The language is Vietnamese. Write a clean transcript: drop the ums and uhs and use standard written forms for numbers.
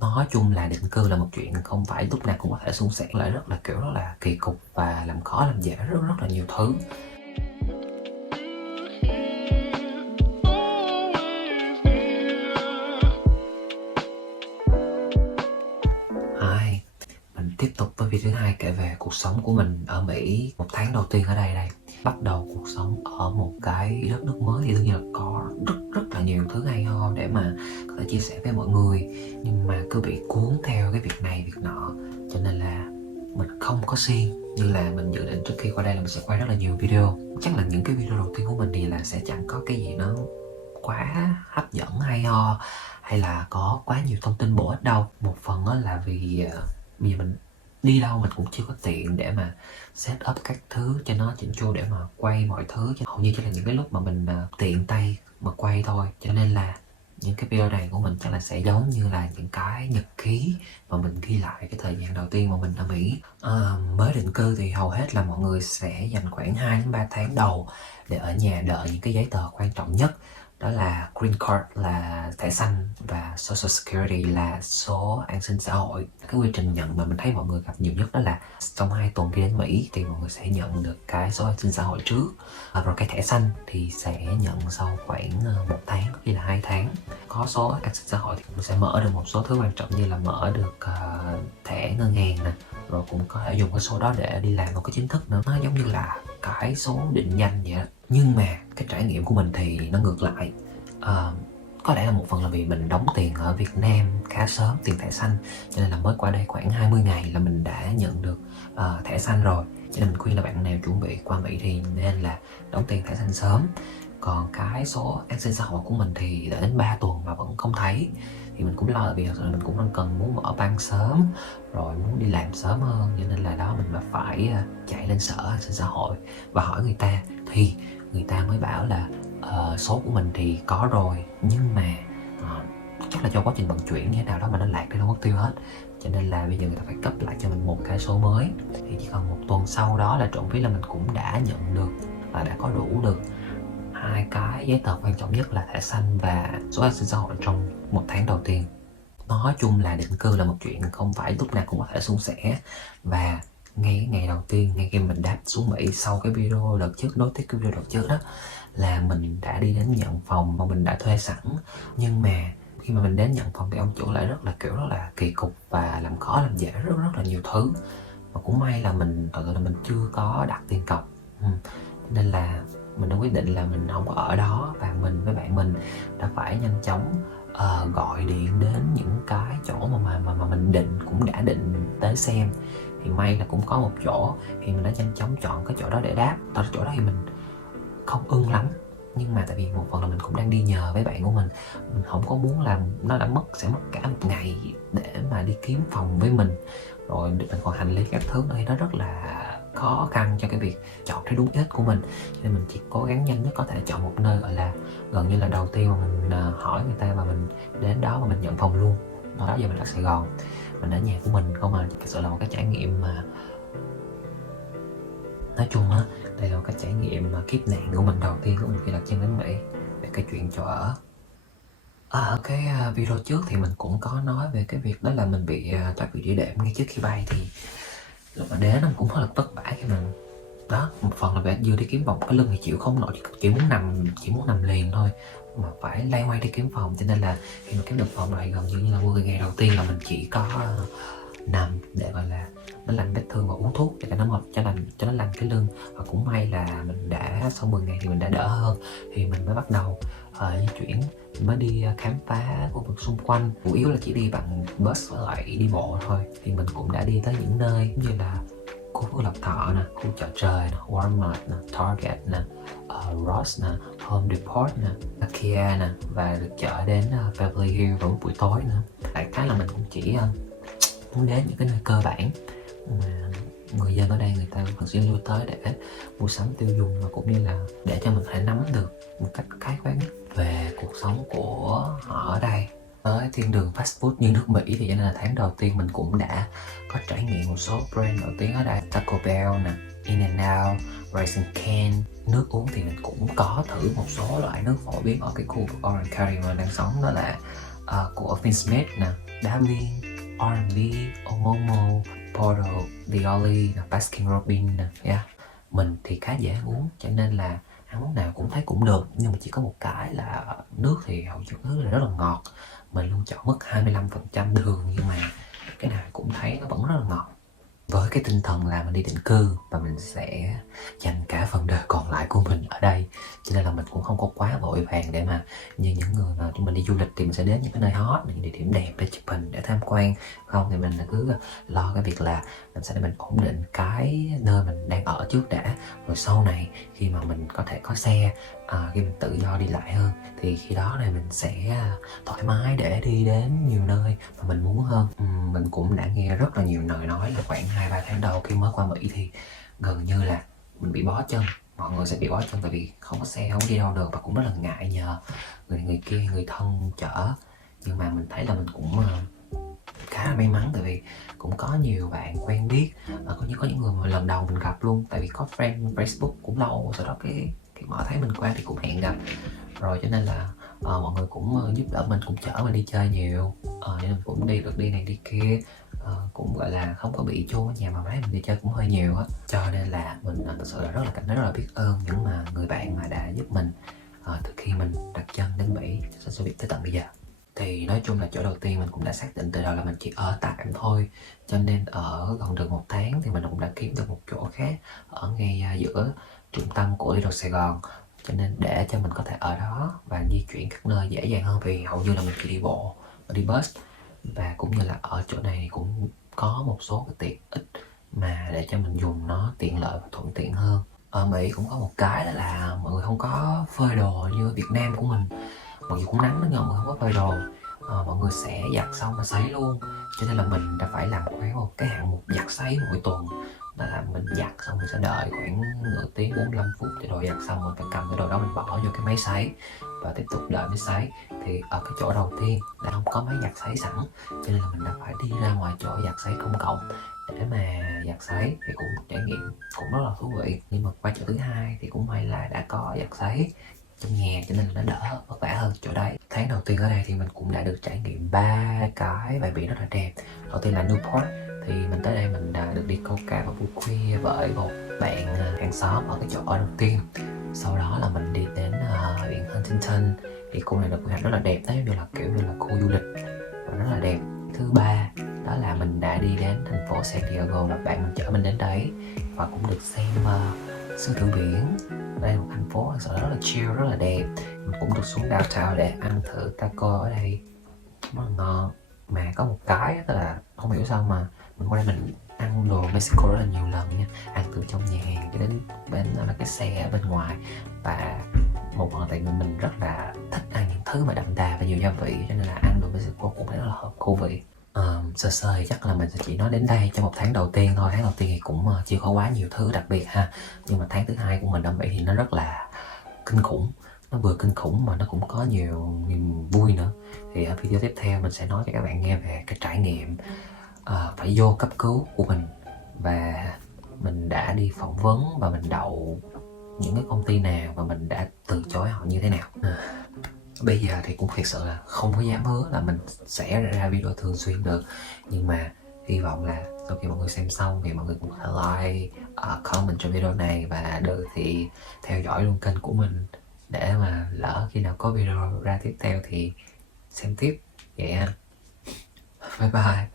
Nói chung là định cư là một chuyện không phải lúc nào cũng có thể suôn sẻ, lại rất là kỳ cục và làm khó làm dễ rất là nhiều thứ. Hai, mình tiếp tục với video thứ hai kể về cuộc sống của mình ở Mỹ một tháng đầu tiên ở đây. Bắt đầu cuộc sống ở một cái đất nước mới thì đương nhiên là có rất là nhiều thứ hay ho để mà có thể chia sẻ với mọi người, nhưng mà cứ bị cuốn theo cái việc này việc nọ, cho nên là mình không có siêng như là mình dự định trước khi qua đây là mình sẽ quay rất là nhiều video. Chắc là những cái video đầu tiên của mình thì là sẽ chẳng có cái gì nó quá hấp dẫn hay ho, hay là có quá nhiều thông tin bổ ích đâu. Một phần đó là vì bây giờ mình đi đâu mình cũng chưa có tiện để mà set up các thứ cho nó chỉnh chu để mà quay mọi thứ, hầu như chỉ là những cái lúc mà mình tiện tay mà quay thôi. Cho nên là những cái video này của mình chắc là sẽ giống như là những cái nhật ký mà mình ghi lại cái thời gian đầu tiên mà mình ở Mỹ. Mới định cư thì hầu hết là mọi người sẽ dành khoảng 2 đến 3 tháng đầu để ở nhà đợi những cái giấy tờ quan trọng nhất, đó là Green Card là thẻ xanh và Social Security là số an sinh xã hội. Cái quy trình nhận mà mình thấy mọi người gặp nhiều nhất đó là trong 2 tuần khi đến Mỹ thì mọi người sẽ nhận được cái số an sinh xã hội trước, rồi cái thẻ xanh thì sẽ nhận sau khoảng 1 tháng hay là 2 tháng. Có số an sinh xã hội thì cũng sẽ mở được một số thứ quan trọng như là mở được thẻ ngân hàng nè, rồi cũng có thể dùng cái số đó để đi làm một cái chính thức nữa. Nó giống như là cái số định danh vậy đó. Nhưng mà cái trải nghiệm của mình thì nó ngược lại. Có lẽ là một phần là vì mình đóng tiền ở Việt Nam khá sớm, tiền thẻ xanh, cho nên là mới qua đây khoảng 20 ngày là mình đã nhận được thẻ xanh rồi. Cho nên mình khuyên là bạn nào chuẩn bị qua Mỹ thì nên là đóng tiền thẻ xanh sớm. Còn cái số an sinh xã hội của mình thì đã đến 3 tuần mà vẫn không thấy, thì mình cũng lo là vì thật sự là mình cũng đang cần muốn mở băng sớm, rồi muốn đi làm sớm hơn, cho nên là đó mình mà phải chạy lên sở an sinh xã hội và hỏi người ta, thì người ta mới bảo là số của mình thì có rồi, nhưng mà chắc là do quá trình vận chuyển như thế nào đó mà nó lạc đi, nó mất tiêu hết, cho nên là bây giờ người ta phải cấp lại cho mình một cái số mới. Thì chỉ còn 1 tuần sau đó là trộm vía là mình cũng đã nhận được và đã có đủ được 2 cái giấy tờ quan trọng nhất là thẻ xanh và số an sinh xã hội trong 1 tháng đầu tiên. Nói chung là định cư là một chuyện không phải lúc nào cũng có thể suôn sẻ, và ngay cái ngày đầu tiên, ngay khi mình đáp xuống Mỹ sau cái video đợt trước, nối tiếp cái video đợt trước đó, là mình đã đi đến nhận phòng mà mình đã thuê sẵn. Nhưng mà khi mà mình đến nhận phòng thì ông chủ lại rất là kỳ cục và làm khó làm dễ rất là nhiều thứ. Và cũng may là mình thật sự là mình chưa có đặt tiền cọc, nên là mình đã quyết định là mình không có ở đó, và mình với bạn mình đã phải nhanh chóng gọi điện đến những cái chỗ mà mình cũng đã định tới xem. Thì may là cũng có một chỗ thì mình đã nhanh chóng chọn cái chỗ đó để đáp. Tại chỗ đó thì mình không ưng lắm, nhưng mà tại vì một phần là mình cũng đang đi nhờ với bạn của mình không có muốn làm nó đã sẽ mất cả 1 ngày để mà đi kiếm phòng với mình, rồi mình còn hành lý các thứ nữa, thì nó rất là khó khăn cho cái việc chọn cái đúng ý của mình. Nên mình chỉ cố gắng nhanh nhất có thể chọn một nơi gọi là gần như là đầu tiên mà mình hỏi người ta và mình đến đó và mình nhận phòng luôn. Đó giờ mình ở Sài Gòn, mình ở nhà của mình không, mà thực sự là một cái trải nghiệm mà nói chung á, đây là một cái trải nghiệm mà kiếp nạn của mình đầu tiên của mình khi đặt chân đến Mỹ về cái chuyện chỗ ở. Ở cái video trước thì mình cũng có nói về cái việc đó là mình bị thoát vị đĩa đệm ngay trước khi bay, thì lúc mà đến nó cũng rất là vất vả khi mình đó. Một phần là vừa đi kiếm phòng, cái lưng thì chịu không nổi, chỉ muốn nằm liền thôi mà phải loay hoay đi kiếm phòng. Cho nên là khi mà kiếm được phòng này gần như là 10 ngày đầu tiên là mình chỉ có nằm để gọi là nó lành vết thương và uống thuốc để cho nó lành cái lưng. Và cũng may là mình đã sau 10 ngày thì mình đã đỡ hơn, thì mình mới bắt đầu di chuyển, mình mới đi khám phá khu vực xung quanh. Chủ yếu là chỉ đi bằng bus với lại đi bộ thôi. Thì mình cũng đã đi tới những nơi như là khu Phước Lộc Thọ nè, khu Chợ Trời nè, Walmart nè, Target nè, Ross nè, Home Depot nè, IKEA nè, và được chở đến Beverly Hills vào buổi tối nữa. Đại khái là mình cũng chỉ muốn đến những cái nơi cơ bản mà người dân ở đây người ta thường xuyên lưu tới để mua sắm tiêu dùng, và cũng như là để cho mình thể nắm được một cách khái quát nhất về cuộc sống của họ ở đây. Tới thiên đường fast food như nước Mỹ thì cho nên là tháng đầu tiên mình cũng đã có trải nghiệm một số brand nổi tiếng ở đây, Taco Bell nè, In-N-Out, Raising Cane. Nước uống thì mình cũng có thử một số loại nước phổ biến ở cái khu vực Orange County mà mình đang sống, đó là của Finsmith nè, Đá Viên, R&B, Omomo, Portal, Dioli, Baskin Robbins nè, yeah. Mình thì khá dễ uống cho nên là ăn món nào cũng thấy cũng được, nhưng mà chỉ có một cái là nước thì hầu như nước là rất là ngọt. Mình luôn chọn mức 25% đường, nhưng mà cái nào cũng thấy nó vẫn rất là ngọt. Với cái tinh thần là mình đi định cư và mình sẽ dành cả phần đời còn lại của mình ở đây, cho nên là mình cũng không có quá vội vàng để mà như những người mà chúng mình đi du lịch thì mình sẽ đến những cái nơi hot, những địa điểm đẹp để chụp hình, để tham quan. Không thì mình cứ lo cái việc là làm sao để mình ổn định cái nơi mình đang ở trước đã, rồi sau này khi mà mình có thể có xe, khi mình tự do đi lại hơn thì khi đó này mình sẽ thoải mái để đi đến nhiều nơi mà mình muốn hơn. Mình cũng đã nghe rất là nhiều lời nói là khoảng 2-3 tháng đầu khi mới qua Mỹ thì gần như là mình bị bó chân. Mọi người sẽ bị bó chân tại vì không có xe, không có đi đâu được, và cũng rất là ngại nhờ người kia, người thân chở. Nhưng mà mình thấy là mình cũng khá là may mắn, tại vì cũng có nhiều bạn quen biết, có những người mà lần đầu mình gặp luôn, tại vì có friend Facebook cũng lâu, sau đó cái họ thấy mình qua thì cũng hẹn gặp rồi, cho nên là mọi người cũng giúp đỡ mình, cũng chở mình đi chơi nhiều, nên mình cũng được đi này đi kia, cũng gọi là không có bị chôn ở nhà, mà thấy mình đi chơi cũng hơi nhiều á, cho nên là mình thực sự là rất là cảm thấy rất là biết ơn những người bạn mà đã giúp mình từ khi mình đặt chân đến Mỹ cho sự việc tới tận bây giờ. Thì nói chung là chỗ đầu tiên mình cũng đã xác định từ đầu là mình chỉ ở tạm thôi, cho nên ở gần được 1 tháng thì mình cũng đã kiếm được một chỗ khác ở ngay giữa trung tâm của Little Sài Gòn, cho nên để cho mình có thể ở đó và di chuyển các nơi dễ dàng hơn, vì hầu như là mình chỉ đi bộ và đi bus, và cũng như là ở chỗ này cũng có một số cái tiện ích mà để cho mình dùng nó tiện lợi và thuận tiện hơn. Ở Mỹ cũng có một cái đó là mọi người không có phơi đồ như Việt Nam của mình, mặc dù cũng nắng đó nhưng mà mọi người không có phơi đồ, mọi người sẽ giặt xong và sấy luôn, cho nên là mình đã phải làm khoảng một cái hạng mục giặt sấy mỗi tuần. Đó là mình giặt xong mình sẽ đợi khoảng nửa tiếng 45 phút thì đồ giặt xong, mình phải cầm cái đồ đó mình bỏ vô cái máy sấy và tiếp tục đợi máy sấy. Thì ở cái chỗ đầu tiên là không có máy giặt sấy sẵn, cho nên là mình đã phải đi ra ngoài chỗ giặt sấy công cộng để mà giặt sấy, thì cũng một trải nghiệm cũng rất là thú vị. Nhưng mà qua chỗ thứ hai thì cũng may là đã có giặt sấy trong nhà, cho nên là nó đỡ vất vả hơn chỗ đây. Tháng đầu tiên ở đây thì mình cũng đã được trải nghiệm 3 cái bãi biển rất là đẹp. Đầu tiên là Newport, thì mình tới đây mình đã được đi câu cá vào buổi khuya với một bạn hàng xóm ở cái chỗ ở đầu tiên. Sau đó là mình đi đến biển Huntington, thì khu này là quy hoạch rất là đẹp, giống như là kiểu như là khu du lịch và rất là đẹp. Thứ ba đó là mình đã đi đến thành phố San Diego, là bạn mình chở mình đến đấy và cũng được xem sư tử biển. Đây là một thành phố thật sự rất là chill, rất là đẹp. Mình cũng được xuống downtown để ăn thử taco ở đây, rất là ngon. Mà có một cái tức là không hiểu sao mà mình qua đây mình ăn đồ Mexico rất là nhiều lần nha, ăn từ trong nhà hàng cho đến bên là cái xe ở bên ngoài. Và một phần tại vì mình rất là thích ăn những thứ mà đậm đà và nhiều gia vị, cho nên là ăn đồ Mexico cũng thấy rất là hợp khẩu vị. Sơ sơ thì chắc là mình sẽ chỉ nói đến đây cho 1 tháng đầu tiên thôi. Tháng đầu tiên thì cũng chưa có quá nhiều thứ đặc biệt ha, nhưng mà tháng thứ hai của mình ở Mỹ thì nó rất là kinh khủng. Nó vừa kinh khủng mà nó cũng có nhiều niềm vui nữa. Thì ở video tiếp theo mình sẽ nói cho các bạn nghe về cái trải nghiệm phải vô cấp cứu của mình, và mình đã đi phỏng vấn và mình đậu những cái công ty nào và mình đã từ chối họ như thế nào. Bây giờ thì cũng thật sự là không có dám hứa là mình sẽ ra video thường xuyên được, nhưng mà hy vọng là sau khi mọi người xem xong thì mọi người cũng có thể like, comment cho video này, và được thì theo dõi luôn kênh của mình để mà lỡ khi nào có video ra tiếp theo thì xem tiếp vậy ha. Bye bye.